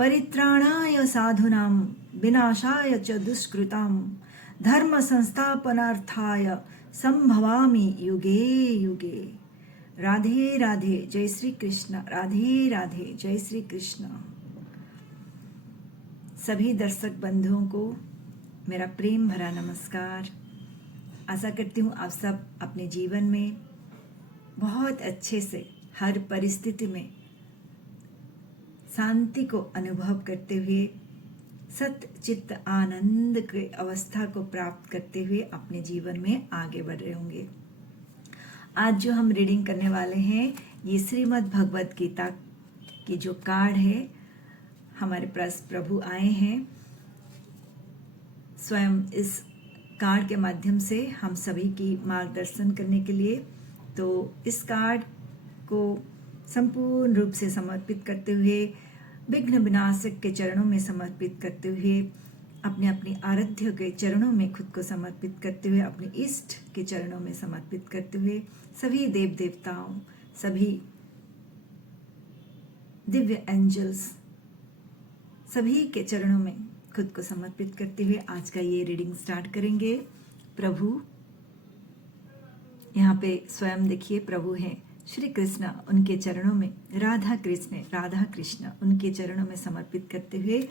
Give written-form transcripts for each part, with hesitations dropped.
परित्राणाय साधूनां विनाशाय च दुष्कृतां धर्म संस्थापनार्थाय संभवामि युगे युगे। राधे राधे, जय श्री कृष्ण। राधे राधे, जय श्री कृष्ण। सभी दर्शक बंधुओं को मेरा प्रेम भरा नमस्कार। आशा करती हूँ आप सब अपने जीवन में बहुत अच्छे से हर परिस्थिति में शांति को अनुभव करते हुए सत चित्त आनंद के अवस्था को प्राप्त करते हुए अपने जीवन में आगे बढ़ रहे होंगे। आज जो हम रीडिंग करने वाले हैं ये श्रीमद् भगवद गीता की जो कार्ड है, हमारे पास प्रभु आए हैं स्वयं इस कार्ड के माध्यम से हम सभी की मार्गदर्शन करने के लिए। तो इस कार्ड को संपूर्ण रूप से समर्पित करते हुए, विघ्न विनाशक के चरणों में समर्पित करते हुए, अपने अपनी आराध्य के चरणों में खुद को समर्पित करते हुए, अपने इष्ट के चरणों में समर्पित करते हुए, सभी देव देवताओं, सभी दिव्य एंजल्स, सभी के चरणों में खुद को समर्पित करते हुए आज का ये रीडिंग स्टार्ट करेंगे। प्रभु यहाँ पे स्वयं देखिए प्रभु हैं श्री कृष्ण, उनके चरणों में राधा कृष्ण उनके चरणों में समर्पित करते हुए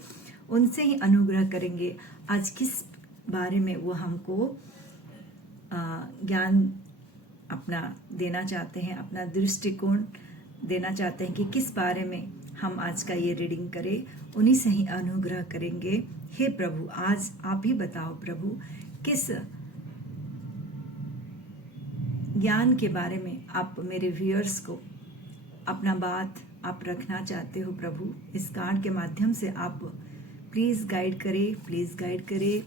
उनसे ही अनुग्रह करेंगे आज किस बारे में वो हमको ज्ञान अपना देना चाहते हैं, अपना दृष्टिकोण देना चाहते हैं कि किस बारे में हम आज का ये रीडिंग करें। उन्हीं से ही अनुग्रह करेंगे। हे प्रभु, आज आप ही बताओ प्रभु, किस ज्ञान के बारे में आप मेरे व्यूअर्स को अपना बात आप रखना चाहते हो प्रभु। इस कार्ड के माध्यम से आप प्लीज़ गाइड करें।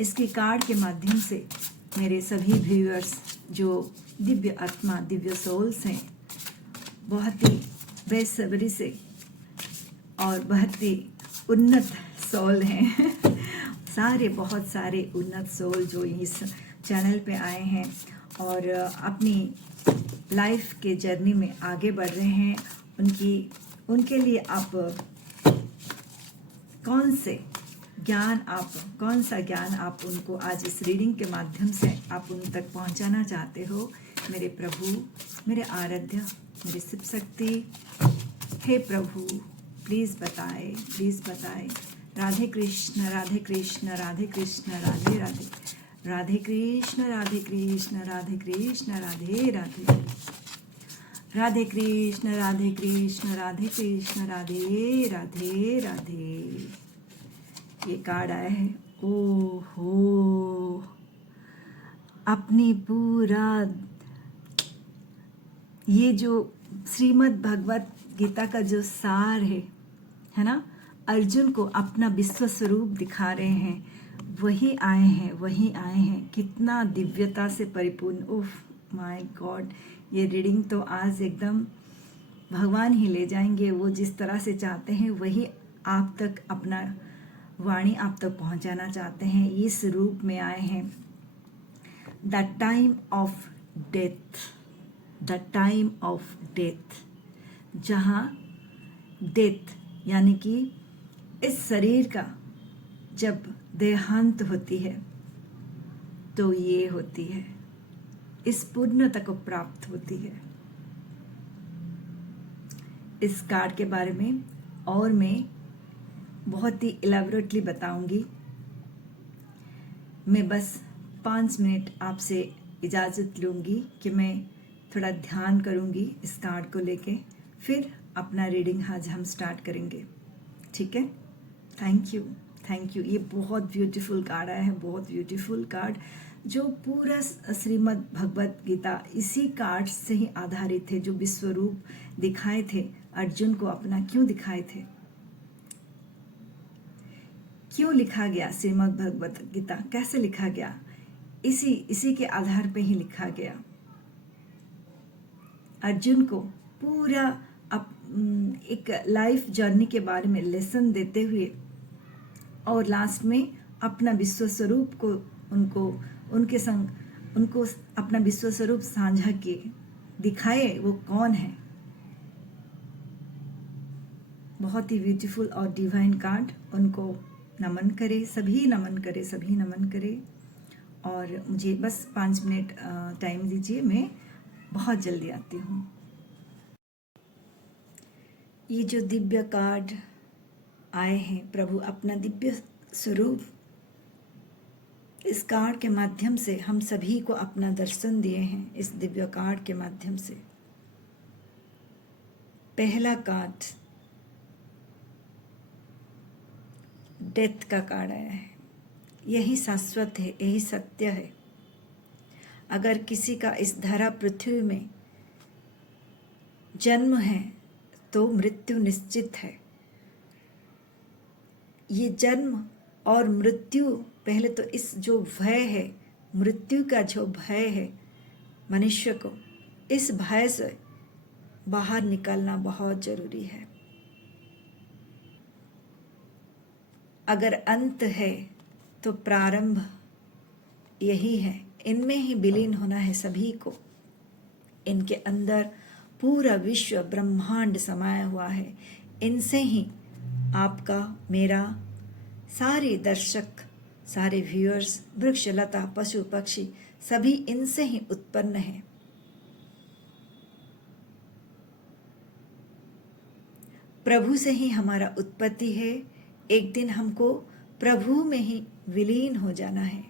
इसके कार्ड के माध्यम से मेरे सभी व्यूअर्स जो दिव्य आत्मा, दिव्य सोल्स हैं, बहुत ही बेसब्री से और बहुत ही उन्नत सोल हैं बहुत सारे उन्नत सोल जो इस चैनल पे आए हैं और अपनी लाइफ के जर्नी में आगे बढ़ रहे हैं। उनके लिए आप कौन सा ज्ञान आप उनको आज इस रीडिंग के माध्यम से आप उन तक पहुंचाना चाहते हो। मेरे प्रभु, मेरे आराध्य, मेरे शिव शक्ति, हे प्रभु प्लीज़ बताए। राधे कृष्ण राधे कृष्ण राधे कृष्ण राधे राधे, राधे कृष्ण राधे कृष्ण राधे कृष्ण राधे राधे, राधे कृष्ण राधे कृष्ण राधे कृष्ण राधे राधे राधे। ये कार्ड आया है। ओहो, अपनी पूरा ये जो श्रीमद् भगवत गीता का जो सार है ना, अर्जुन को अपना विश्व स्वरूप दिखा रहे हैं। वही आए हैं, कितना दिव्यता से परिपूर्ण। ओह माय गॉड, ये रीडिंग तो आज एकदम भगवान ही ले जाएंगे। वो जिस तरह से चाहते हैं वही आप तक अपना वाणी आप तक पहुंचाना चाहते हैं। इस रूप में आए हैं। द टाइम ऑफ डेथ, जहाँ डेथ यानी कि इस शरीर का जब देहांत होती है तो ये होती है, इस पूर्णता को प्राप्त होती है। इस कार्ड के बारे में और मैं बहुत ही इलेबोरेटली बताऊंगी। मैं बस 5 मिनट आपसे इजाज़त लूँगी कि मैं थोड़ा ध्यान करूँगी इस कार्ड को लेके, फिर अपना रीडिंग आज हम स्टार्ट करेंगे। ठीक है, थैंक यू। ये बहुत ब्यूटीफुल कार्ड आया है, बहुत ब्यूटीफुल कार्ड, जो पूरा श्रीमद् भगवत गीता इसी कार्ड से ही आधारित है। जो विश्वरूप दिखाए थे अर्जुन को अपना, क्यों दिखाए थे, क्यों लिखा गया श्रीमद् भगवत गीता, कैसे लिखा गया, इसी के आधार पे ही लिखा गया। अर्जुन को पूरा एक लाइफ जर्नी के बारे में लेसन देते हुए और लास्ट में अपना विश्व स्वरूप को उनको अपना विश्व स्वरूप साझा किए, दिखाए वो कौन है। बहुत ही ब्यूटीफुल और डिवाइन कार्ड। उनको नमन करे, सभी नमन करे, सभी नमन करे। और मुझे बस 5 मिनट टाइम दीजिए, मैं बहुत जल्दी आती हूँ। ये जो दिव्य कार्ड आए हैं, प्रभु अपना दिव्य स्वरूप इस कार्ड के माध्यम से हम सभी को अपना दर्शन दिए हैं। इस दिव्य कार्ड के माध्यम से पहला कार्ड डेथ का कार्ड आया है। यही शाश्वत है, यही सत्य है। अगर किसी का इस धरा पृथ्वी में जन्म है तो मृत्यु निश्चित है। ये जन्म और मृत्यु, पहले तो इस जो भय है, मृत्यु का जो भय है मनुष्य को, इस भय से बाहर निकलना बहुत जरूरी है। अगर अंत है तो प्रारंभ यही है। इनमें ही विलीन होना है सभी को। इनके अंदर पूरा विश्व ब्रह्मांड समाया हुआ है। इनसे ही आपका, मेरा, सारे दर्शक, सारे व्यूअर्स, वृक्ष लता पशु पक्षी सभी इनसे ही उत्पन्न है। प्रभु से ही हमारा उत्पत्ति है। एक दिन हमको प्रभु में ही विलीन हो जाना है।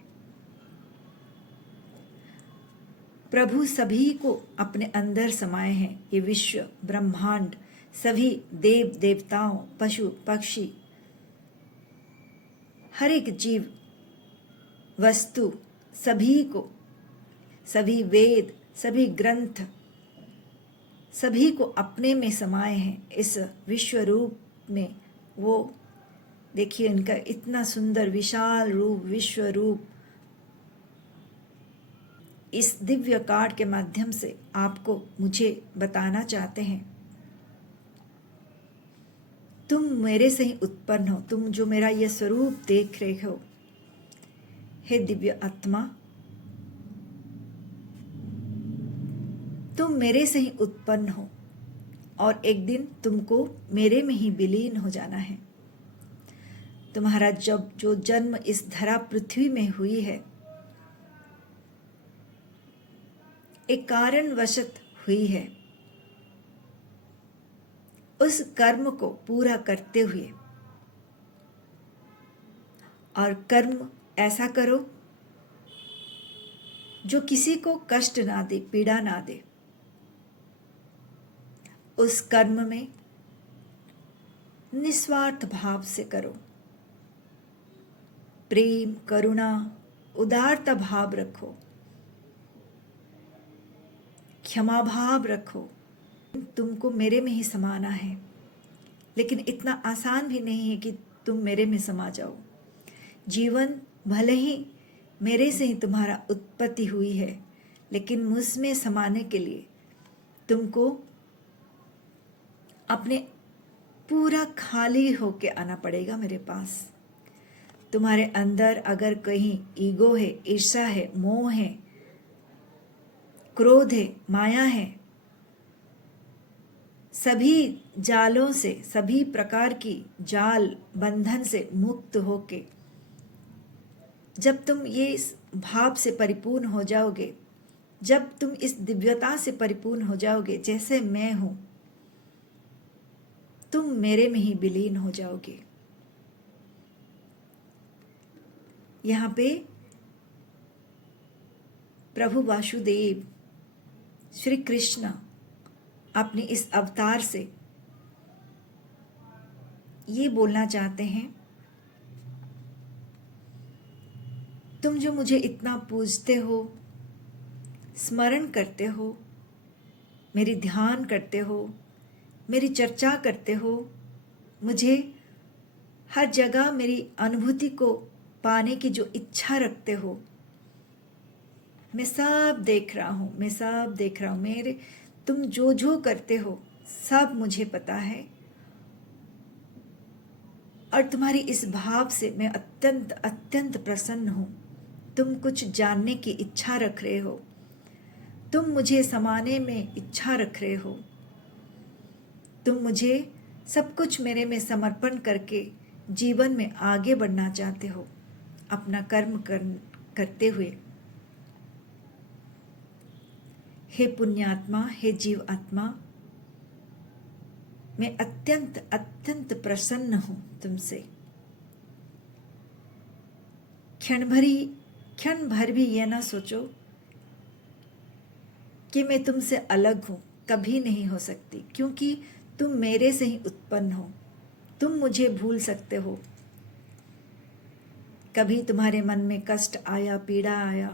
प्रभु सभी को अपने अंदर समाये हैं। ये विश्व ब्रह्मांड, सभी देव देवताओं, पशु पक्षी, हर एक जीव वस्तु, सभी को, सभी वेद, सभी ग्रंथ, सभी को अपने में समाये हैं इस विश्व रूप में। वो देखिए इनका इतना सुंदर विशाल रूप, विश्व रूप। इस दिव्य कार्ड के माध्यम से आपको, मुझे बताना चाहते हैं, तुम मेरे से ही उत्पन्न हो। तुम जो मेरा यह स्वरूप देख रहे हो, हे दिव्य आत्मा, तुम मेरे से ही उत्पन्न हो और एक दिन तुमको मेरे में ही विलीन हो जाना है। तुम्हारा जब जो जन्म इस धरा पृथ्वी में हुई है, एक कारणवशत हुई है। उस कर्म को पूरा करते हुए, और कर्म ऐसा करो जो किसी को कष्ट ना दे, पीड़ा ना दे। उस कर्म में निस्वार्थ भाव से करो। प्रेम, करुणा, उदारता भाव रखो, क्षमा भाव रखो। तुमको मेरे में ही समाना है, लेकिन इतना आसान भी नहीं है कि तुम मेरे में समा जाओ। जीवन भले ही मेरे से ही तुम्हारा उत्पत्ति हुई है, लेकिन मुझ में समाने के लिए तुमको अपने पूरा खाली होके आना पड़ेगा मेरे पास। तुम्हारे अंदर अगर कहीं ईगो है, ईर्ष्या है, मोह है, क्रोध है, माया है, सभी जालों से, सभी प्रकार की जाल बंधन से मुक्त होके जब तुम ये इस भाव से परिपूर्ण हो जाओगे, जब तुम इस दिव्यता से परिपूर्ण हो जाओगे, जैसे मैं हूं, तुम मेरे में ही विलीन हो जाओगे। यहाँ पे प्रभु वासुदेव श्री कृष्ण अपने इस अवतार से ये बोलना चाहते हैं, तुम जो मुझे इतना पूजते हो, स्मरण करते हो, मेरी ध्यान करते हो, मेरी चर्चा करते हो, मुझे हर जगह मेरी अनुभूति को पाने की जो इच्छा रखते हो, मैं सब देख रहा हूँ, मैं सब देख रहा हूँ। मेरे तुम जो जो करते हो सब मुझे पता है, और तुम्हारी इस भाव से मैं अत्यंत अत्यंत प्रसन्न हूँ। तुम कुछ जानने की इच्छा रख रहे हो, तुम मुझे समाने में इच्छा रख रहे हो, तुम मुझे सब कुछ मेरे में समर्पण करके जीवन में आगे बढ़ना चाहते हो अपना कर्म करते हुए। हे पुण्यात्मा, हे जीव आत्मा, मैं अत्यंत अत्यंत प्रसन्न हूं तुमसे। क्षण भर भी यह ना सोचो कि मैं तुमसे अलग हूं, कभी नहीं हो सकती, क्योंकि तुम मेरे से ही उत्पन्न हो। तुम मुझे भूल सकते हो, कभी तुम्हारे मन में कष्ट आया, पीड़ा आया,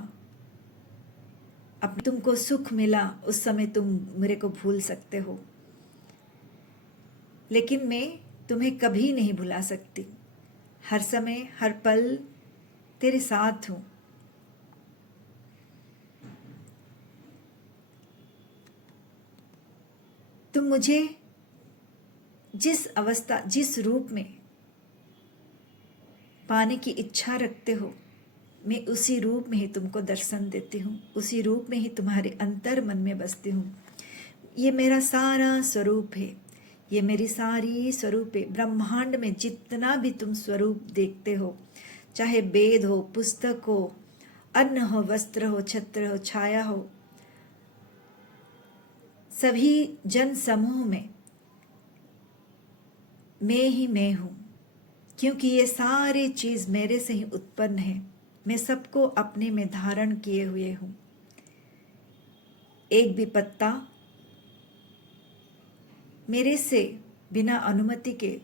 अब तुमको सुख मिला, उस समय तुम मेरे को भूल सकते हो, लेकिन मैं तुम्हें कभी नहीं भुला सकती। हर समय हर पल तेरे साथ हूं। तुम मुझे जिस अवस्था, जिस रूप में पाने की इच्छा रखते हो, मैं उसी रूप में ही तुमको दर्शन देती हूँ, उसी रूप में ही तुम्हारे अंतर मन में बसती हूँ। ये मेरा सारा स्वरूप है, ये मेरी सारी स्वरूप है। ब्रह्मांड में जितना भी तुम स्वरूप देखते हो, चाहे वेद हो, पुस्तक हो, अन्न हो, वस्त्र हो, छत्र हो, छाया हो, सभी जन समूह में मैं ही मैं हूँ, क्योंकि ये सारी चीज मेरे से ही उत्पन्न है। मैं सबको अपने में धारण किए हुए हूँ। एक भी पत्ता मेरे से बिना अनुमति के,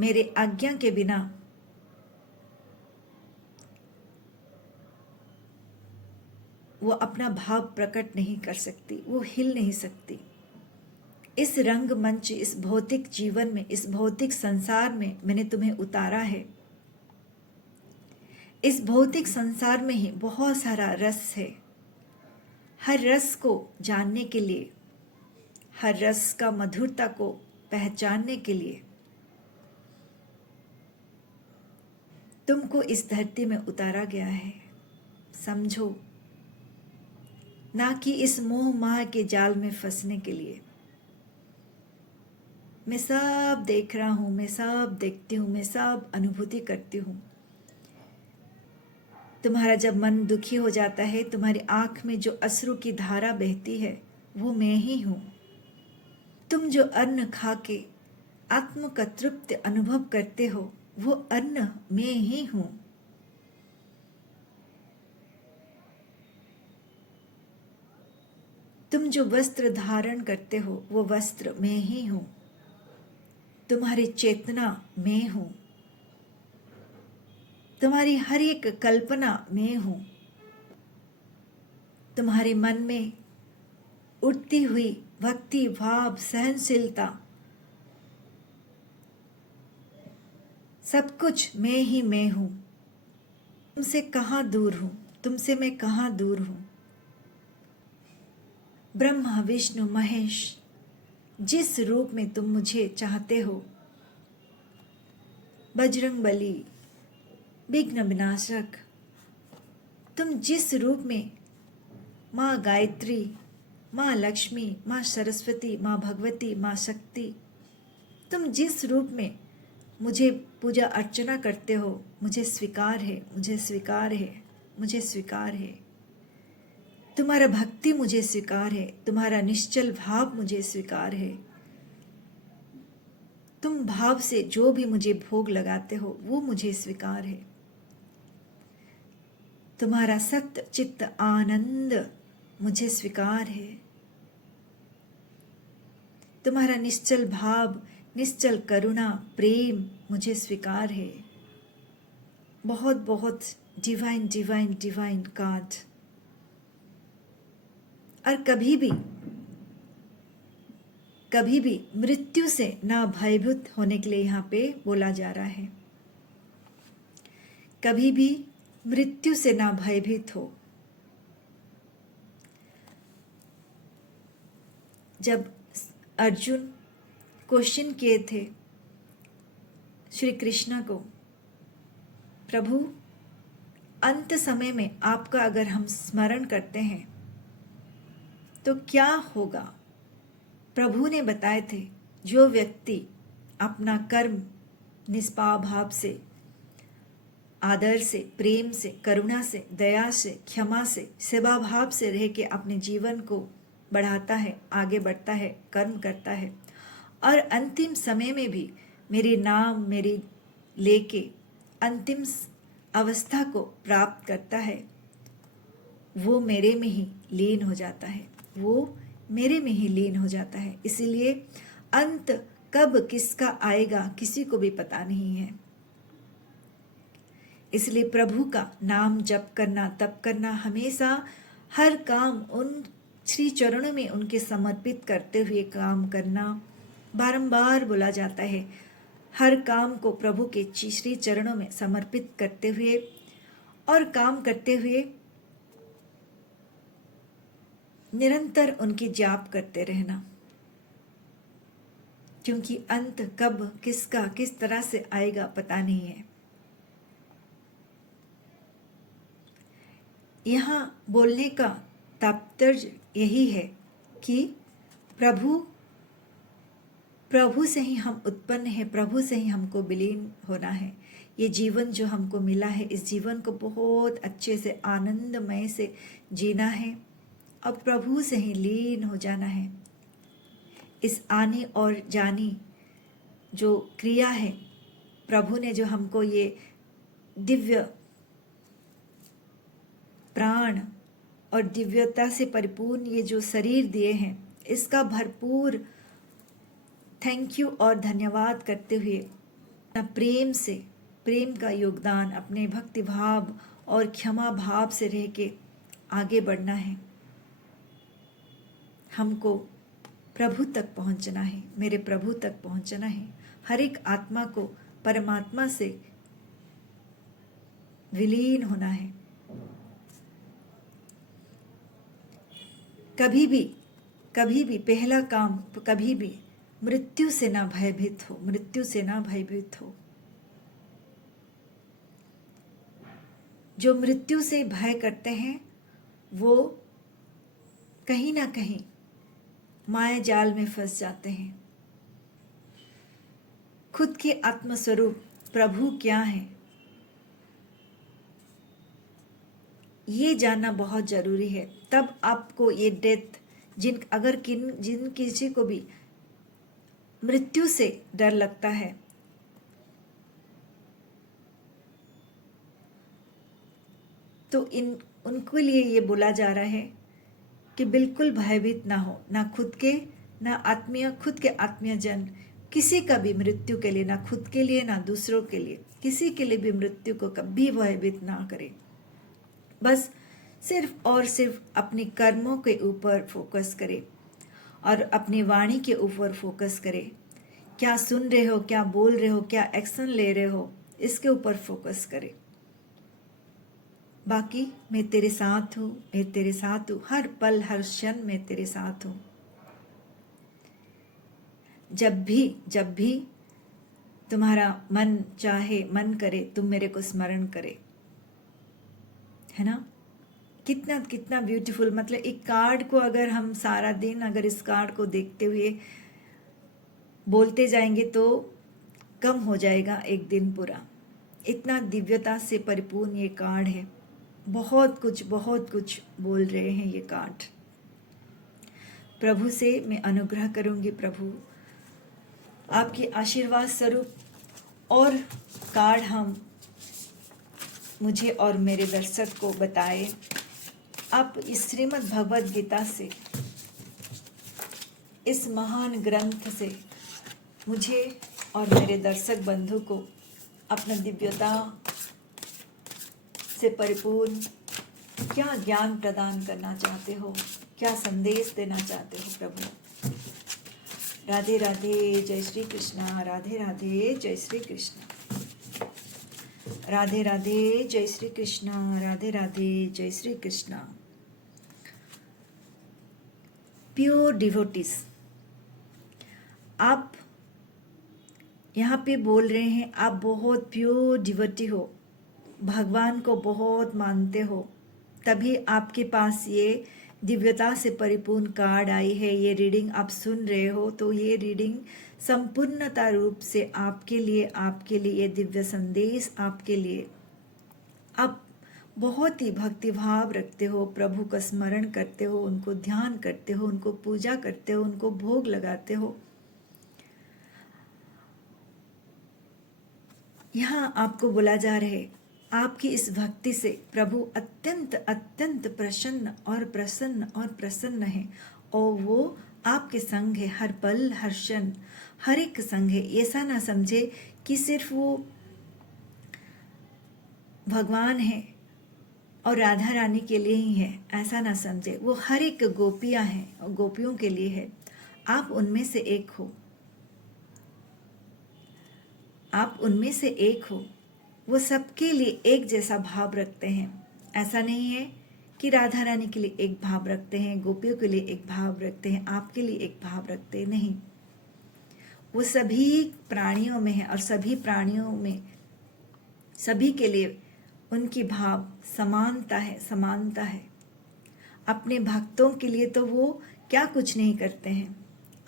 मेरे आज्ञा के बिना वो अपना भाव प्रकट नहीं कर सकती, वो हिल नहीं सकती। इस रंग मंच, इस भौतिक जीवन में, इस भौतिक संसार में मैंने तुम्हें उतारा है। इस भौतिक संसार में ही बहुत सारा रस है। हर रस को जानने के लिए, हर रस का मधुरता को पहचानने के लिए तुमको इस धरती में उतारा गया है। समझो, ना कि इस मोह माह के जाल में फंसने के लिए। मैं सब देख रहा हूं, मैं सब देखती हूं, मैं सब अनुभूति करती हूं। तुम्हारा जब मन दुखी हो जाता है, तुम्हारी आंख में जो अश्रु की धारा बहती है, वो मैं ही हूं। तुम जो अन्न खा के आत्म का तृप्त अनुभव करते हो, वो अन्न मैं ही हूं। तुम जो वस्त्र धारण करते हो, वो वस्त्र मैं ही हूं। तुम्हारी चेतना मैं हूं। तुम्हारी हर एक कल्पना मैं हूं। तुम्हारे मन में उठती हुई भक्ति भाव, सहनशीलता, सब कुछ मैं ही मैं हूं। तुमसे कहाँ दूर हूं, तुमसे मैं कहाँ दूर हूं। ब्रह्मा विष्णु महेश, जिस रूप में तुम मुझे चाहते हो, बजरंग बली, विघ्न विनाशक, तुम जिस रूप में, माँ गायत्री, माँ लक्ष्मी, माँ सरस्वती, माँ भगवती, माँ शक्ति, तुम जिस रूप में मुझे पूजा अर्चना करते हो, मुझे स्वीकार है, मुझे स्वीकार है, मुझे स्वीकार है। तुम्हारा भक्ति मुझे स्वीकार है, तुम्हारा निश्चल भाव मुझे स्वीकार है। तुम भाव से जो भी मुझे भोग लगाते हो, वो मुझे स्वीकार है। तुम्हारा सत्य चित्त आनंद मुझे स्वीकार है। तुम्हारा निश्चल भाव, निश्चल करुणा, प्रेम मुझे स्वीकार है। बहुत बहुत डिवाइन डिवाइन डिवाइन गॉड। और कभी भी मृत्यु से ना भयभीत होने के लिए यहाँ पे बोला जा रहा है। कभी भी मृत्यु से ना भयभीत हो। जब अर्जुन क्वेश्चन किए थे श्री कृष्ण को, प्रभु अंत समय में आपका अगर हम स्मरण करते हैं तो क्या होगा? प्रभु ने बताए थे, जो व्यक्ति अपना कर्म निष्पाप भाव से, आदर से, प्रेम से, करुणा से, दया से, क्षमा से, सेवा भाव से रह के अपने जीवन को बढ़ाता है, आगे बढ़ता है, कर्म करता है और अंतिम समय में भी मेरे नाम मेरी लेके अंतिम अवस्था को प्राप्त करता है, वो मेरे में ही लीन हो जाता है, वो मेरे में ही लीन हो जाता है। इसीलिए अंत कब किसका आएगा किसी को भी पता नहीं है। इसलिए प्रभु का नाम जप करना, तप करना, हमेशा हर काम उन श्री चरणों में उनके समर्पित करते हुए काम करना, बारंबार बोला जाता है। हर काम को प्रभु के श्री चरणों में समर्पित करते हुए और काम करते हुए निरंतर उनकी जाप करते रहना, क्योंकि अंत कब किसका किस तरह से आएगा पता नहीं है। यहाँ बोलने का तात्पर्य यही है कि प्रभु से ही हम उत्पन्न हैं, प्रभु से ही हमको विलीन होना है। ये जीवन जो हमको मिला है, इस जीवन को बहुत अच्छे से आनंदमय से जीना है और प्रभु से ही लीन हो जाना है। इस आने और जाने जो क्रिया है, प्रभु ने जो हमको ये दिव्य प्राण और दिव्यता से परिपूर्ण ये जो शरीर दिए हैं, इसका भरपूर थैंक यू और धन्यवाद करते हुए अपना प्रेम से, प्रेम का योगदान, अपने भक्ति भाव और क्षमा भाव से रह के आगे बढ़ना है। हमको प्रभु तक पहुंचना है, मेरे प्रभु तक पहुंचना है। हर एक आत्मा को परमात्मा से विलीन होना है। कभी भी पहला काम, कभी भी मृत्यु से ना भयभीत हो, मृत्यु से ना भयभीत हो। जो मृत्यु से भय करते हैं वो कहीं ना कहीं माया जाल में फंस जाते हैं। खुद के आत्मस्वरूप प्रभु क्या है, ये जानना बहुत जरूरी है। तब आपको ये डेथ, जिन किसी को भी मृत्यु से डर लगता है, तो उनके लिए ये बोला जा रहा है कि बिल्कुल भयभीत ना हो, ना खुद के, ना आत्मीय, खुद के आत्मीय जन, किसी का भी मृत्यु के लिए, ना खुद के लिए ना दूसरों के लिए, किसी के लिए भी मृत्यु को कभी भयभीत ना करें। बस सिर्फ और सिर्फ अपने कर्मों के ऊपर फोकस करें और अपनी वाणी के ऊपर फोकस करें। क्या सुन रहे हो, क्या बोल रहे हो, क्या एक्शन ले रहे हो, इसके ऊपर फोकस करें। बाकी मैं तेरे साथ हूँ, मैं तेरे साथ हूँ, हर पल हर क्षण मैं तेरे साथ हूँ। जब भी तुम्हारा मन चाहे, मन करे, तुम मेरे को स्मरण करे, है ना। कितना कितना ब्यूटीफुल। मतलब एक कार्ड को अगर हम सारा दिन अगर इस कार्ड को देखते हुए बोलते जाएंगे तो कम हो जाएगा एक दिन पूरा। इतना दिव्यता से परिपूर्ण ये कार्ड है। बहुत कुछ बोल रहे हैं ये कार्ड। प्रभु से मैं अनुग्रह करूंगी, प्रभु आपकी आशीर्वाद स्वरूप और कार्ड हम मुझे और मेरे दर्शक को बताए। आप इस श्रीमद् भगवद गीता से, इस महान ग्रंथ से मुझे और मेरे दर्शक बंधु को अपना दिव्यता से परिपूर्ण क्या ज्ञान प्रदान करना चाहते हो, क्या संदेश देना चाहते हो प्रभु। राधे राधे, जय श्री कृष्णा। राधे राधे, जय श्री कृष्णा। राधे राधे, जय श्री कृष्णा। राधे राधे, जय श्री कृष्णा। प्योर डिवोटीज, आप यहाँ पे बोल रहे हैं आप बहुत प्योर डिवोटी हो, भगवान को बहुत मानते हो, तभी आपके पास ये दिव्यता से परिपूर्ण कार्ड आई है। ये रीडिंग आप सुन रहे हो तो ये रीडिंग संपूर्णता रूप से आपके लिए ये दिव्य संदेश आपके लिए। आप बहुत ही भक्तिभाव रखते हो, प्रभु का स्मरण करते हो, उनको ध्यान करते हो, उनको पूजा करते हो, उनको भोग लगाते हो। यहाँ आपको बोला जा रहे, आपकी इस भक्ति से प्रभु अत्यंत अत्यंत प्रसन्न है और वो आपके संग है, हर पल हर क्षण हर एक संग है। ऐसा ना समझे कि सिर्फ वो भगवान है और राधा रानी के लिए ही है, ऐसा ना समझे। वो हर एक गोपियां हैं और गोपियों के लिए है। आप उनमें से एक हो, आप उनमें से एक हो। वो सबके लिए एक जैसा भाव रखते हैं। ऐसा नहीं है कि राधा रानी के लिए एक भाव रखते हैं, गोपियों के लिए एक भाव रखते हैं, आपके लिए एक भाव रखते हैं, नहीं। वो सभी प्राणियों में है और सभी प्राणियों में सभी के लिए उनकी भाव समानता है, समानता है। अपने भक्तों के लिए तो वो क्या कुछ नहीं करते हैं।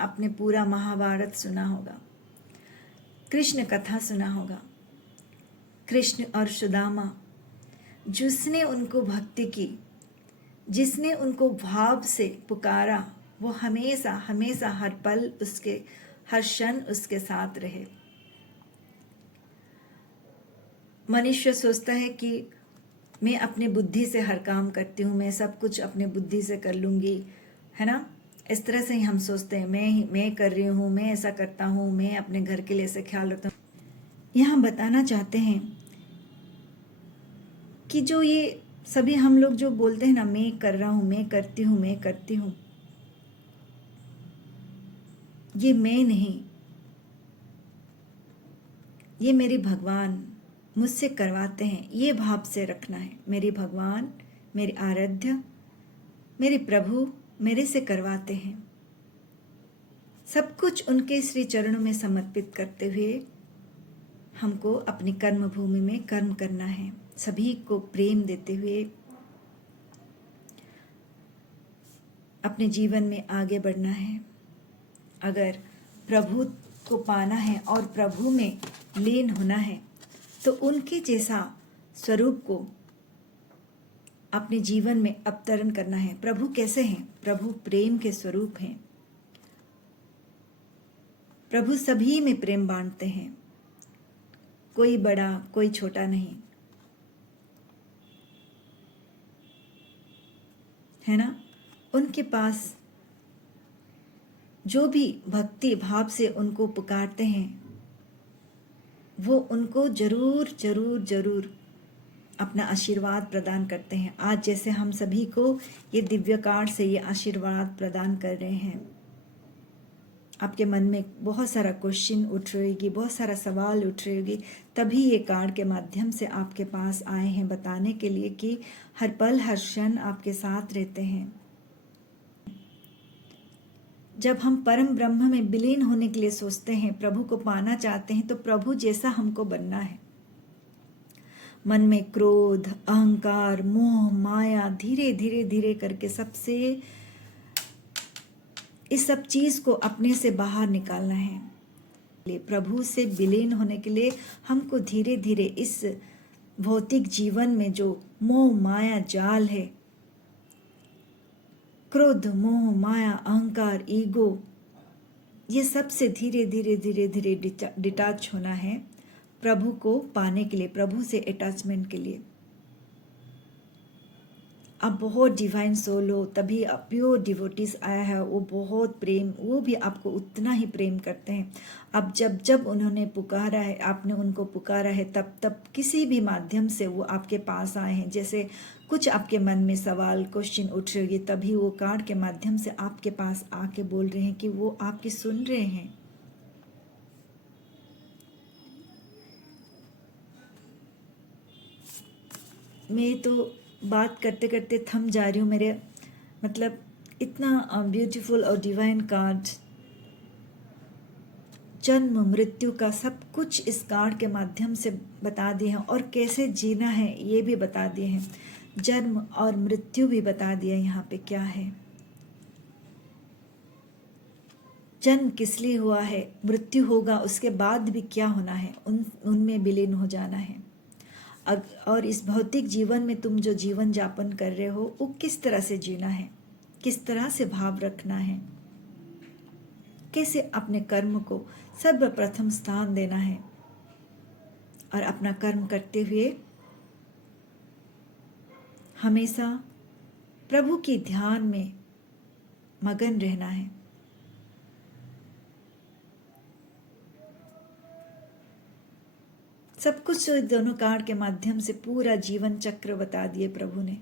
आपने पूरा महाभारत सुना होगा, कृष्ण कथा सुना होगा, कृष्ण और सुदामा, जिसने उनको भक्ति की, जिसने उनको भाव से पुकारा, वो हमेशा हमेशा हर पल उसके, हर क्षण उसके साथ रहे। मनुष्य सोचता है कि मैं अपने बुद्धि से हर काम करती हूँ, मैं सब कुछ अपने बुद्धि से कर लूँगी, है ना। इस तरह से ही हम सोचते हैं, मैं कर रही हूँ, मैं ऐसा करता हूँ, मैं अपने घर के लिए ऐसे ख्याल रखता हूँ। यहाँ बताना चाहते हैं कि जो ये सभी हम लोग जो बोलते हैं ना, मैं कर रहा हूँ, मैं करती हूँ, मैं करती हूँ, ये मैं नहीं, ये मेरे भगवान मुझसे करवाते हैं। ये भाव से रखना है, मेरे भगवान, मेरे आराध्य, मेरे प्रभु मेरे से करवाते हैं। सब कुछ उनके श्री चरणों में समर्पित करते हुए हमको अपनी कर्म भूमि में कर्म करना है, सभी को प्रेम देते हुए अपने जीवन में आगे बढ़ना है। अगर प्रभु को पाना है और प्रभु में लीन होना है तो उनके जैसा स्वरूप को अपने जीवन में अवतरण करना है। प्रभु कैसे हैं? प्रभु प्रेम के स्वरूप हैं। प्रभु सभी में प्रेम बांटते हैं, कोई बड़ा कोई छोटा नहीं, है ना। उनके पास जो भी भक्ति भाव से उनको पुकारते हैं वो उनको जरूर जरूर जरूर अपना आशीर्वाद प्रदान करते हैं। आज जैसे हम सभी को ये दिव्य कार्ड से ये आशीर्वाद प्रदान कर रहे हैं। आपके मन में बहुत सारा क्वेश्चन उठ रहेगी, बहुत सारा सवाल उठ रहेगी, तभी ये कार्ड के माध्यम से आपके पास आए हैं बताने के लिए कि हर पल हर क्षण आपके साथ रहते हैं। जब हम परम ब्रह्म में विलीन होने के लिए सोचते हैं, प्रभु को पाना चाहते हैं, तो प्रभु जैसा हमको बनना है। मन में क्रोध, अहंकार, मोह, माया धीरे धीरे धीरे करके सबसे इस सब चीज को अपने से बाहर निकालना है। प्रभु से विलीन होने के लिए हमको धीरे धीरे इस भौतिक जीवन में जो मोह माया जाल है, क्रोध, मोह, माया, अहंकार, ईगो, ये सब से धीरे धीरे धीरे धीरे डिटैच होना है प्रभु को पाने के लिए, प्रभु से अटैचमेंट के लिए। आप बहुत डिवाइन सोल हो, तभी प्योर डिवोटीज आया है, वो बहुत प्रेम, वो भी आपको उतना ही प्रेम करते हैं। अब जब जब उन्होंने पुकारा है, आपने उनको पुकारा है, तब तब किसी भी माध्यम से वो आपके पास आए हैं। जैसे कुछ आपके मन में सवाल क्वेश्चन उठ रही है, तभी वो कार्ड के माध्यम से आपके पास आके बोल रहे हैं कि वो आपकी सुन रहे हैं। मैं तो बात करते करते थम जा रही हूँ। मेरे मतलब इतना ब्यूटीफुल और डिवाइन कार्ड, जन्म मृत्यु का सब कुछ इस कार्ड के माध्यम से बता दिए हैं और कैसे जीना है ये भी बता दिए हैं। जन्म और मृत्यु भी बता दिया यहाँ पे क्या है। जन्म किस लिए हुआ है, मृत्यु होगा, उसके बाद भी क्या होना है, उनमें विलीन हो जाना है। और इस भौतिक जीवन में तुम जो जीवन यापन कर रहे हो वो किस तरह से जीना है, किस तरह से भाव रखना है, कैसे अपने कर्म को सर्वप्रथम स्थान देना है और अपना कर्म करते हुए हमेशा प्रभु की ध्यान में मगन रहना है। सब कुछ दोनों कांड के माध्यम से पूरा जीवन चक्र बता दिए प्रभु ने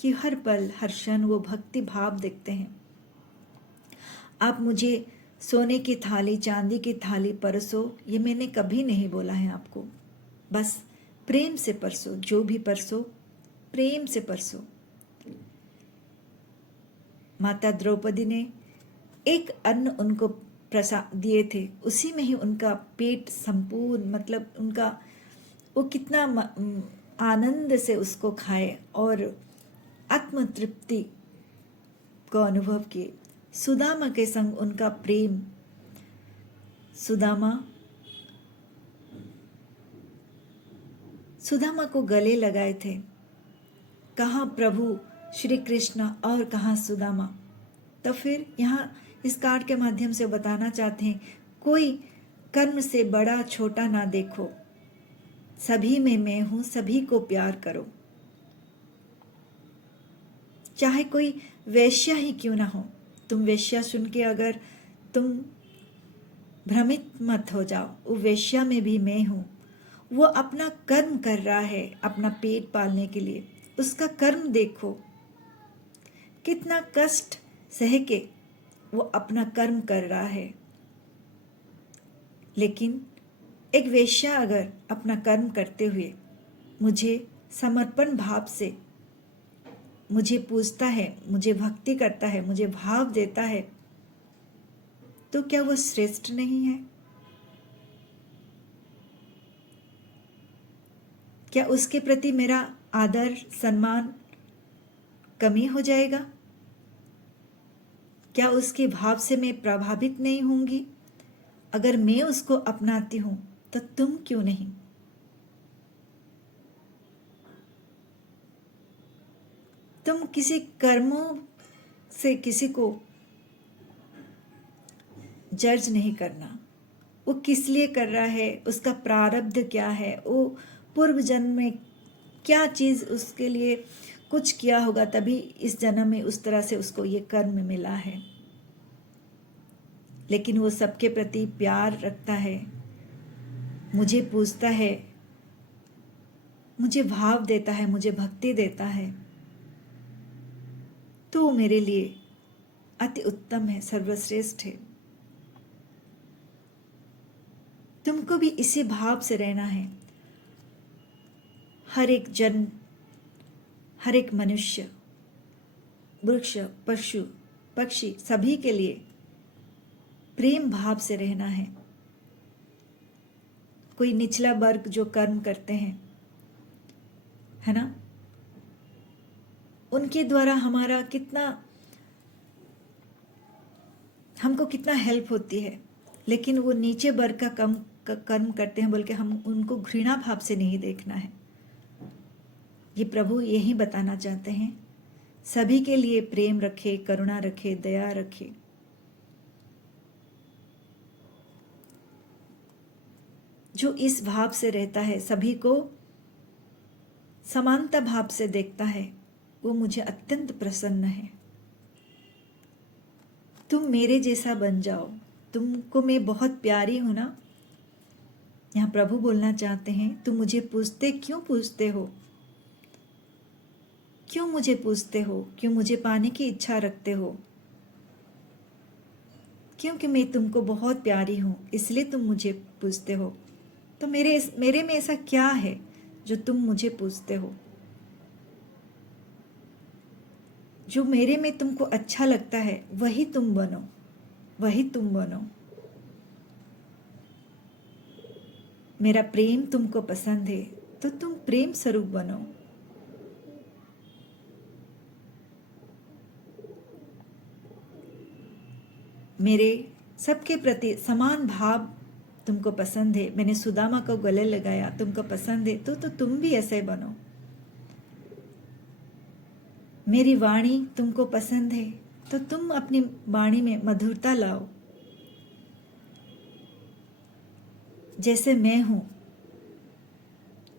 कि हर पल हर क्षण वो भक्ति भाव देखते हैं। आप मुझे सोने की थाली चांदी की थाली परसो, ये मैंने कभी नहीं बोला है आपको। बस प्रेम से परसो, जो भी परसो प्रेम से परसो। माता द्रौपदी ने एक अन्न उनको प्रसाद दिए थे, उसी में ही उनका पेट संपूर्ण, मतलब उनका वो कितना आनंद से उसको खाए और आत्म तृप्ति को अनुभव किए। सुदामा के संग उनका प्रेम, सुदामा को गले लगाए थे। कहाँ प्रभु श्री कृष्ण और कहाँ सुदामा। तो फिर यहाँ इस कार्ड के माध्यम से बताना चाहते हैं, कोई कर्म से बड़ा छोटा ना देखो, सभी में मैं हूं, सभी को प्यार करो। चाहे कोई वैश्या ही क्यों ना हो, तुम वैश्या सुन के अगर तुम भ्रमित मत हो जाओ, वो वैश्या में भी मैं हूं। वो अपना कर्म कर रहा है अपना पेट पालने के लिए, उसका कर्म देखो, कितना कष्ट सह के वो अपना कर्म कर रहा है। लेकिन एक वेश्या अगर अपना कर्म करते हुए मुझे समर्पण भाव से मुझे पूजता है, मुझे भक्ति करता है, मुझे भाव देता है, तो क्या वो श्रेष्ठ नहीं है? क्या उसके प्रति मेरा आदर सम्मान कमी हो जाएगा? क्या उसके भाव से मैं प्रभावित नहीं होंगी? अगर मैं उसको अपनाती हूं तो तुम क्यों नहीं? तुम किसी कर्मों से किसी को जज नहीं करना। वो किस लिए कर रहा है, उसका प्रारब्ध क्या है, वो पूर्व जन्म में क्या चीज उसके लिए कुछ किया होगा, तभी इस जन्म में उस तरह से उसको ये कर्म मिला है। लेकिन वो सबके प्रति प्यार रखता है, मुझे पूजता है, मुझे भाव देता है, मुझे भक्ति देता है, तो वो मेरे लिए अति उत्तम है, सर्वश्रेष्ठ है। तुमको भी इसी भाव से रहना है। हर एक जन, हर एक मनुष्य, वृक्ष, पशु, पक्षी, सभी के लिए प्रेम भाव से रहना है। कोई निचला वर्ग जो कर्म करते हैं, है ना, उनके द्वारा हमारा कितना, हमको कितना हेल्प होती है, लेकिन वो नीचे वर्ग का कर्म करते हैं बोल के हम उनको घृणा भाव से नहीं देखना है। ये प्रभु यही बताना चाहते हैं, सभी के लिए प्रेम रखे, करुणा रखे, दया रखे। जो इस भाव से रहता है, सभी को समानता भाव से देखता है, वो मुझे अत्यंत प्रसन्न है। तुम मेरे जैसा बन जाओ, तुमको मैं बहुत प्यारी हूं ना। यहाँ प्रभु बोलना चाहते हैं, तुम मुझे पूछते क्यों पूछते हो, क्यों मुझे पूछते हो, क्यों मुझे पाने की इच्छा रखते हो? क्योंकि मैं तुमको बहुत प्यारी हूं, इसलिए तुम मुझे पूछते हो। तो मेरे में ऐसा क्या है जो तुम मुझे पूछते हो? जो मेरे में तुमको अच्छा लगता है वही तुम बनो, वही तुम बनो। मेरा प्रेम तुमको पसंद है तो तुम प्रेम स्वरूप बनो। मेरे सबके प्रति समान भाव तुमको पसंद है। मैंने सुदामा को गले लगाया, तुमको पसंद है तो तुम भी ऐसे बनो। मेरी वाणी तुमको पसंद है तो तुम अपनी वाणी में मधुरता लाओ। जैसे मैं हूं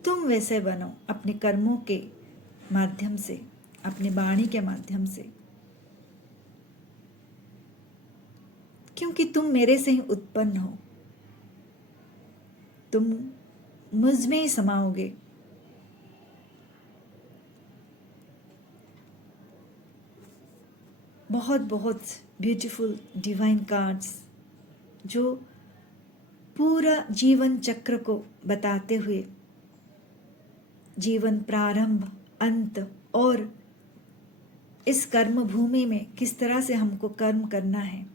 तुम वैसे बनो, अपने कर्मों के माध्यम से, अपनी वाणी के माध्यम से, क्योंकि तुम मेरे से ही उत्पन्न हो, तुम मुझ में ही समाओगे। बहुत बहुत ब्यूटीफुल डिवाइन कार्ड्स जो पूरा जीवन चक्र को बताते हुए जीवन प्रारंभ, अंत और इस कर्म भूमि में किस तरह से हमको कर्म करना है।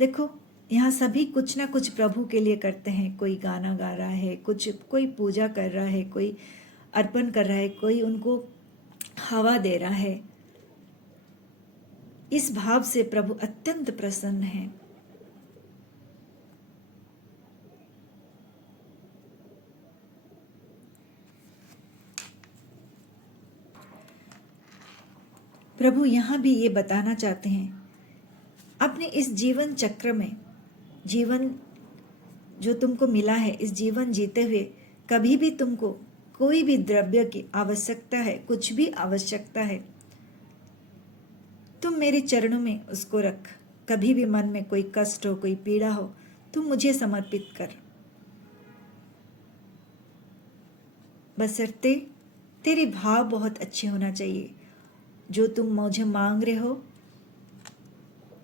देखो, यहाँ सभी कुछ ना कुछ प्रभु के लिए करते हैं। कोई गाना गा रहा है, कोई पूजा कर रहा है, कोई अर्पण कर रहा है, कोई उनको हवा दे रहा है। इस भाव से प्रभु अत्यंत प्रसन्न है। प्रभु यहाँ भी ये बताना चाहते हैं, अपने इस जीवन चक्र में, जीवन जो तुमको मिला है, इस जीवन जीते हुए कभी भी तुमको कोई भी द्रव्य की आवश्यकता है, कुछ भी आवश्यकता है, तुम मेरे चरणों में उसको रख। कभी भी मन में कोई कष्ट हो, कोई पीड़ा हो, तुम मुझे समर्पित कर। बशर्ते तेरे भाव बहुत अच्छे होना चाहिए। जो तुम मुझे मांग रहे हो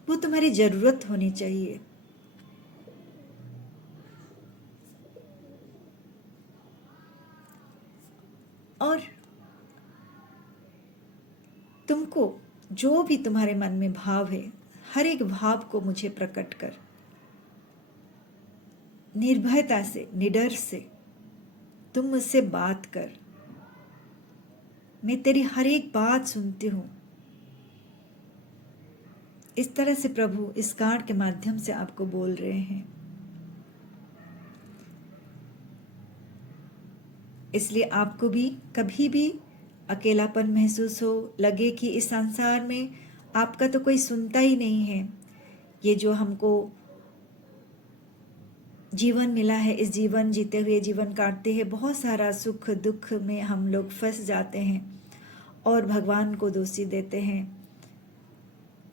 वो तुम्हारी जरूरत होनी चाहिए। और तुमको जो भी तुम्हारे मन में भाव है, हर एक भाव को मुझे प्रकट कर। निर्भयता से, निडर से तुम मुझसे बात कर। मैं तेरी हर एक बात सुनती हूँ। इस तरह से प्रभु इस कार्ड के माध्यम से आपको बोल रहे हैं। इसलिए आपको भी कभी भी अकेलापन महसूस हो, लगे कि इस संसार में आपका तो कोई सुनता ही नहीं है, ये जो हमको जीवन मिला है, इस जीवन जीते हुए, जीवन काटते हैं, बहुत सारा सुख दुख में हम लोग फंस जाते हैं और भगवान को दोषी देते हैं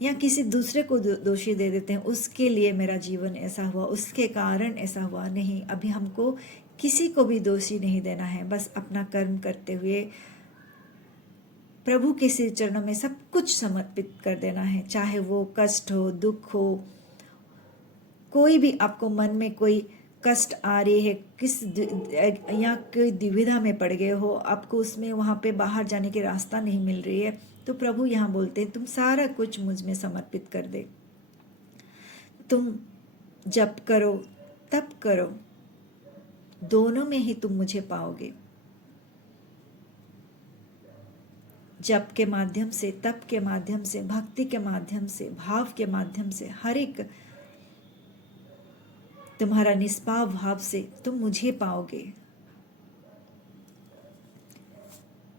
या किसी दूसरे को दोषी दे देते हैं। उसके लिए मेरा जीवन ऐसा हुआ, उसके कारण ऐसा हुआ। नहीं, अभी हमको किसी को भी दोषी नहीं देना है। बस अपना कर्म करते हुए प्रभु के श्री चरणों में सब कुछ समर्पित कर देना है। चाहे वो कष्ट हो, दुख हो, कोई भी आपको मन में कोई कष्ट आ रही है, या कोई दुविधा में पड़ गए हो, आपको उसमें वहाँ पे बाहर जाने की रास्ता नहीं मिल रही है, तो प्रभु यहाँ बोलते हैं तुम सारा कुछ मुझ में समर्पित कर दे। तुम जप करो, तप करो, दोनों में ही तुम मुझे पाओगे। जप के माध्यम से, तप के माध्यम से, भक्ति के माध्यम से, भाव के माध्यम से, हर एक तुम्हारा निष्पाव भाव से तुम मुझे पाओगे।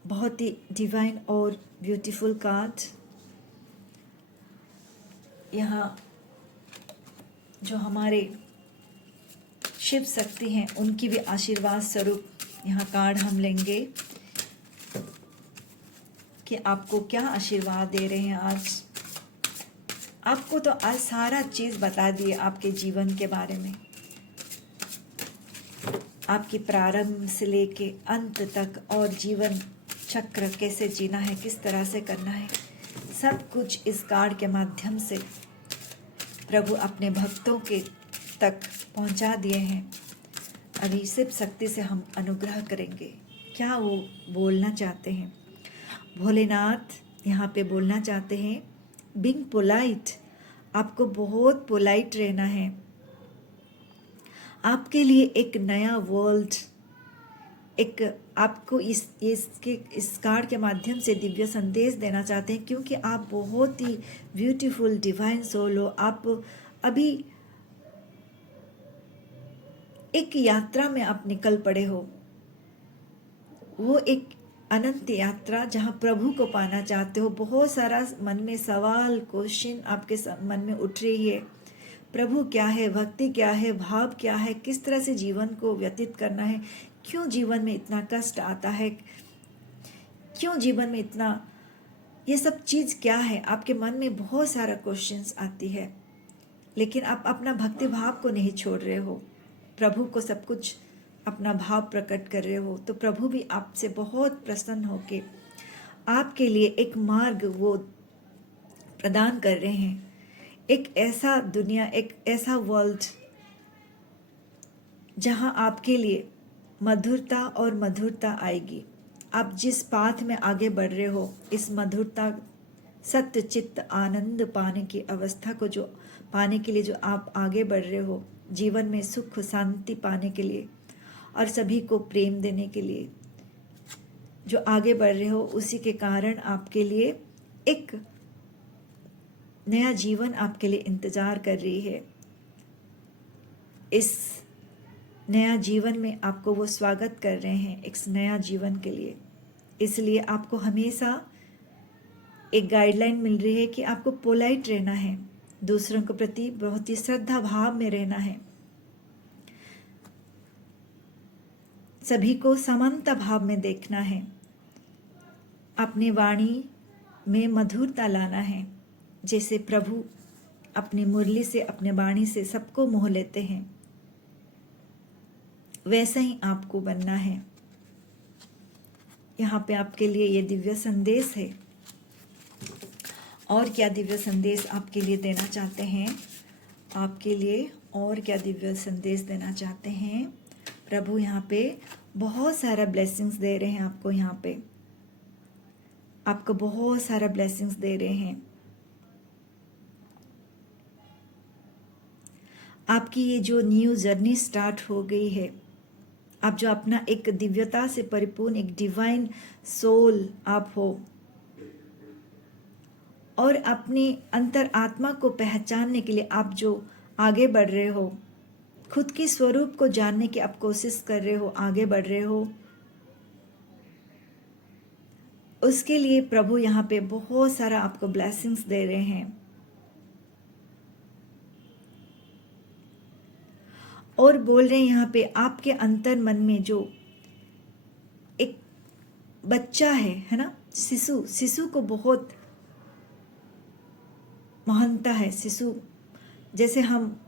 बहुत ही डिवाइन और ब्यूटीफुल कार्ड। यहाँ जो हमारे शिव शक्ति हैं उनकी भी आशीर्वाद स्वरूप यहाँ कार्ड हम लेंगे कि आपको क्या आशीर्वाद दे रहे हैं आज। आपको तो आज सारा चीज़ बता दिए आपके जीवन के बारे में, आपकी प्रारंभ से लेके अंत तक, और जीवन चक्र कैसे जीना है, किस तरह से करना है, सब कुछ इस कार्ड के माध्यम से प्रभु अपने भक्तों के तक पहुंचा दिए हैं। अभी शिव शक्ति से हम अनुग्रह करेंगे। क्या वो बोलना चाहते हैं? भोलेनाथ यहाँ पे बोलना चाहते हैं, बीइंग पोलाइट, आपको बहुत पोलाइट रहना है। आपके लिए एक नया वर्ल्ड, एक आपको इस कार्ड के माध्यम से दिव्य संदेश देना चाहते हैं, क्योंकि आप बहुत ही ब्यूटीफुल डिवाइन सोल हो। आप अभी एक यात्रा में आप निकल पड़े हो, वो एक अनंत यात्रा जहाँ प्रभु को पाना चाहते हो। बहुत सारा मन में सवाल, क्वेश्चन आपके मन में उठ रही है। प्रभु क्या है, भक्ति क्या है, भाव क्या है, किस तरह से जीवन को व्यतीत करना है, क्यों जीवन में इतना कष्ट आता है, क्यों जीवन में इतना, ये सब चीज़ क्या है, आपके मन में बहुत सारा क्वेश्चंस आती है। लेकिन आप अपना भक्ति भाव को नहीं छोड़ रहे हो, प्रभु को सब कुछ अपना भाव प्रकट कर रहे हो, तो प्रभु भी आपसे बहुत प्रसन्न होके आपके लिए एक मार्ग वो प्रदान कर रहे हैं। एक ऐसा दुनिया, एक ऐसा वर्ल्ड जहां आपके लिए मधुरता और मधुरता आएगी। आप जिस पाथ में आगे बढ़ रहे हो, इस मधुरता, सत्य, चित्त, आनंद पाने की अवस्था को जो पाने के लिए जो आप आगे बढ़ रहे हो, जीवन में सुख शांति पाने के लिए और सभी को प्रेम देने के लिए जो आगे बढ़ रहे हो, उसी के कारण आपके लिए एक नया जीवन आपके लिए इंतजार कर रही है। इस नया जीवन में आपको वो स्वागत कर रहे हैं, एक नया जीवन के लिए। इसलिए आपको हमेशा एक गाइडलाइन मिल रही है कि आपको पोलाइट रहना है, दूसरों के प्रति बहुत ही श्रद्धा भाव में रहना है, सभी को समानता भाव में देखना है, अपनी वाणी में मधुरता लाना है। जैसे प्रभु अपनी मुरली से, अपने वाणी से सबको मोह लेते हैं, वैसा ही आपको बनना है। यहाँ पे आपके लिए ये दिव्य संदेश है। और क्या दिव्य संदेश आपके लिए देना चाहते हैं, आपके लिए और क्या दिव्य संदेश देना चाहते हैं। प्रभु यहाँ पे बहुत सारा ब्लेसिंग्स दे रहे हैं आपको, यहाँ पे आपको बहुत सारा ब्लेसिंग्स दे रहे हैं। आपकी ये जो न्यू जर्नी स्टार्ट हो गई है, आप जो अपना एक दिव्यता से परिपूर्ण एक डिवाइन सोल आप हो, और अपनी अंतर आत्मा को पहचानने के लिए आप जो आगे बढ़ रहे हो, खुद के स्वरूप को जानने की आप कोशिश कर रहे हो, आगे बढ़ रहे हो, उसके लिए प्रभु यहाँ पे बहुत सारा आपको ब्लेसिंग्स दे रहे हैं। और बोल रहे हैं यहाँ पे आपके अंतर मन में जो एक बच्चा है ना, शिशु को बहुत महानता है। शिशु, जैसे हम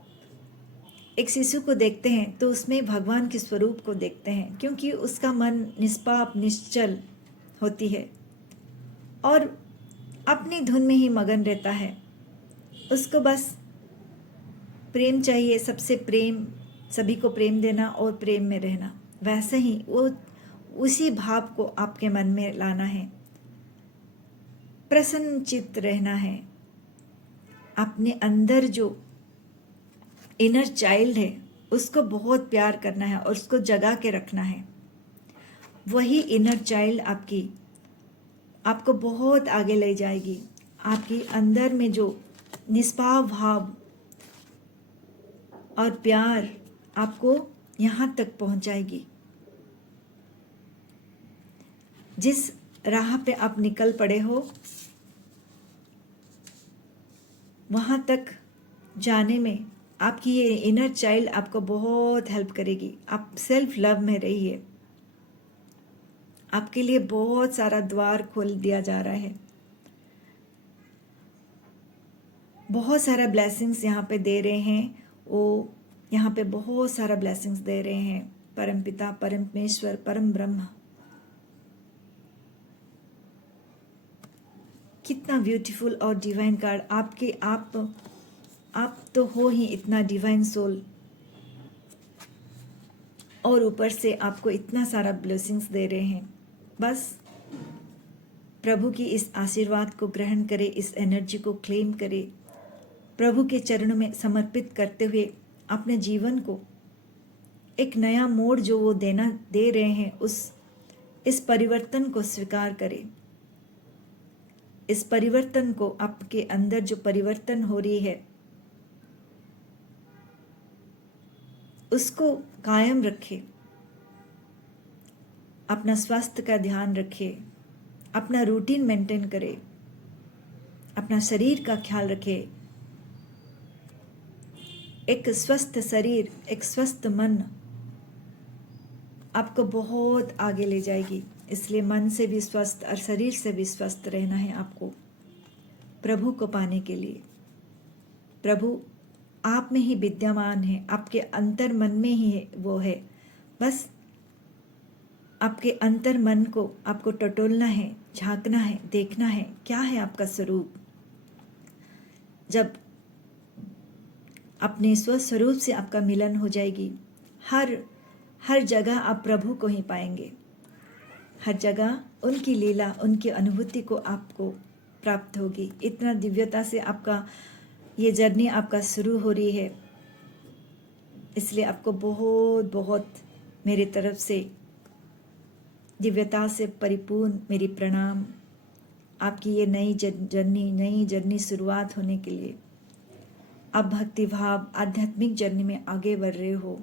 एक शिशु को देखते हैं तो उसमें भगवान के स्वरूप को देखते हैं, क्योंकि उसका मन निष्पाप निश्चल होती है और अपनी धुन में ही मगन रहता है। उसको बस प्रेम चाहिए, सबसे प्रेम, सभी को प्रेम देना और प्रेम में रहना। वैसे ही वो उसी भाव को आपके मन में लाना है, प्रसन्न चित्त रहना है, अपने अंदर जो इनर चाइल्ड है उसको बहुत प्यार करना है और उसको जगा के रखना है। वही इनर चाइल्ड आपको बहुत आगे ले जाएगी। आपकी अंदर में जो निष्पाव भाव और प्यार आपको यहाँ तक पहुँचाएगी। जिस राह पे आप निकल पड़े हो, वहाँ तक जाने में आपकी ये इनर चाइल्ड आपको बहुत हेल्प करेगी। आप सेल्फ लव में रहिए, आपके लिए बहुत सारा द्वार खोल दिया जा रहा है। बहुत सारा ब्लेसिंग्स यहाँ पे दे रहे हैं, वो यहाँ पे बहुत सारा ब्लेसिंग्स दे रहे हैं। परमपिता, परमेश्वर, परम ब्रह्म, कितना ब्यूटीफुल और डिवाइन कार्ड। आप तो हो ही इतना डिवाइन सोल, और ऊपर से आपको इतना सारा ब्लेसिंग्स दे रहे हैं। बस प्रभु की इस आशीर्वाद को ग्रहण करें, इस एनर्जी को क्लेम करें, प्रभु के चरणों में समर्पित करते हुए अपने जीवन को एक नया मोड़ जो वो दे रहे हैं, उस इस परिवर्तन को स्वीकार करें। इस परिवर्तन को, आपके अंदर जो परिवर्तन हो रही है उसको कायम रखें। अपना स्वास्थ्य का ध्यान रखें, अपना रूटीन मेंटेन करें, अपना शरीर का ख्याल रखें। एक स्वस्थ शरीर, एक स्वस्थ मन आपको बहुत आगे ले जाएगी। इसलिए मन से भी स्वस्थ और शरीर से भी स्वस्थ रहना है आपको प्रभु को पाने के लिए। प्रभु आप में ही विद्यमान है, आपके अंतर मन में ही है, वो है। बस आपके अंतर मन को आपको टटोलना है, झांकना है, देखना है क्या है आपका स्वरूप। जब अपने स्वस्वरूप से आपका मिलन हो जाएगी, हर जगह आप प्रभु को ही पाएंगे। हर जगह उनकी लीला, उनकी अनुभूति को आपको प्राप्त होगी। इतना दिव्यता से आपका ये जर्नी आपका शुरू हो रही है। इसलिए आपको बहुत बहुत मेरी तरफ से दिव्यता से परिपूर्ण मेरी प्रणाम। आपकी ये नई जर्नी शुरुआत होने के लिए आप भक्ति भाव आध्यात्मिक जर्नी में आगे बढ़ रहे हो।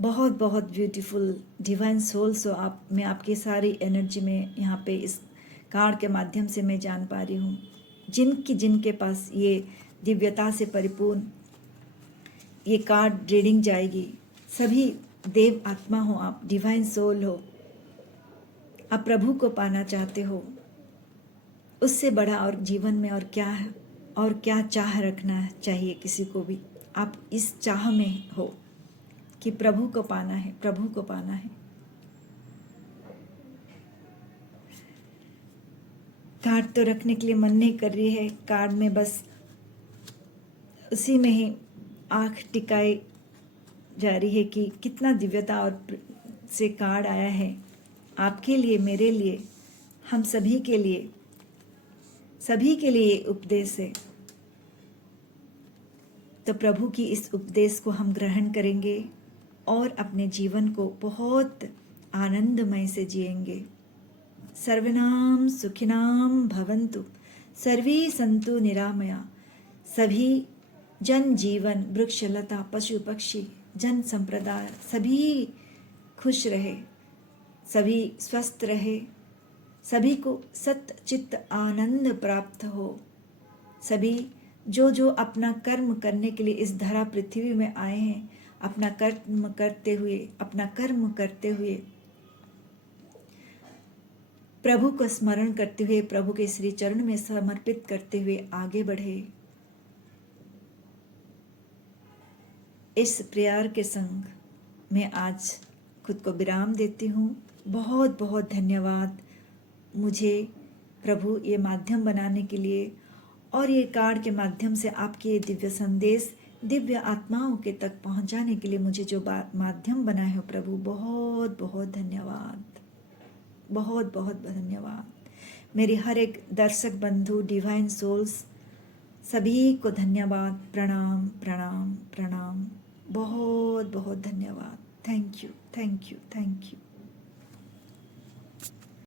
बहुत बहुत ब्यूटीफुल डिवाइन सोल्स हो आप। मैं आपकी सारी एनर्जी में यहाँ पे इस कार्ड के माध्यम से मैं जान पा रही हूँ। जिनके पास ये दिव्यता से परिपूर्ण ये कार्ड रीडिंग जाएगी, सभी देव आत्मा हो आप, डिवाइन सोल हो, आप प्रभु को पाना चाहते हो। उससे बड़ा और जीवन में और क्या है, और क्या चाह रखना चाहिए किसी को भी। आप इस चाह में हो कि प्रभु को पाना है, प्रभु को पाना है। कार्ड तो रखने के लिए मन नहीं कर रही है। कार्ड में बस उसी में ही आँख टिकाई जा रही है कि कितना दिव्यता और से कार्ड आया है आपके लिए, मेरे लिए, हम सभी के लिए उपदेश है। तो प्रभु की इस उपदेश को हम ग्रहण करेंगे और अपने जीवन को बहुत आनंदमय से जिएंगे। सर्वनाम सुखिनाम भवन्तु, सर्वे सन्तु निरामया। सभी जन जीवन, वृक्ष लता पशु पक्षी जन संप्रदाय सभी खुश रहे, सभी स्वस्थ रहे, सभी को सत चित्त आनंद प्राप्त हो। सभी जो अपना कर्म करने के लिए इस धरा पृथ्वी में आए हैं, अपना कर्म करते हुए प्रभु को स्मरण करते हुए, प्रभु के श्री चरण में समर्पित करते हुए आगे बढ़े। इस प्रेयर के संग मैं आज खुद को विराम देती हूँ। बहुत बहुत धन्यवाद मुझे प्रभु ये माध्यम बनाने के लिए, और ये कार्ड के माध्यम से आपके ये दिव्य संदेश दिव्य आत्माओं के तक पहुंचाने के लिए मुझे जो माध्यम बनाए हो प्रभु, बहुत बहुत धन्यवाद, बहुत बहुत धन्यवाद। मेरे हर एक दर्शक बंधु, डिवाइन सोल्स, सभी को धन्यवाद, प्रणाम प्रणाम प्रणाम, बहुत बहुत धन्यवाद। Thank you thank you thank you.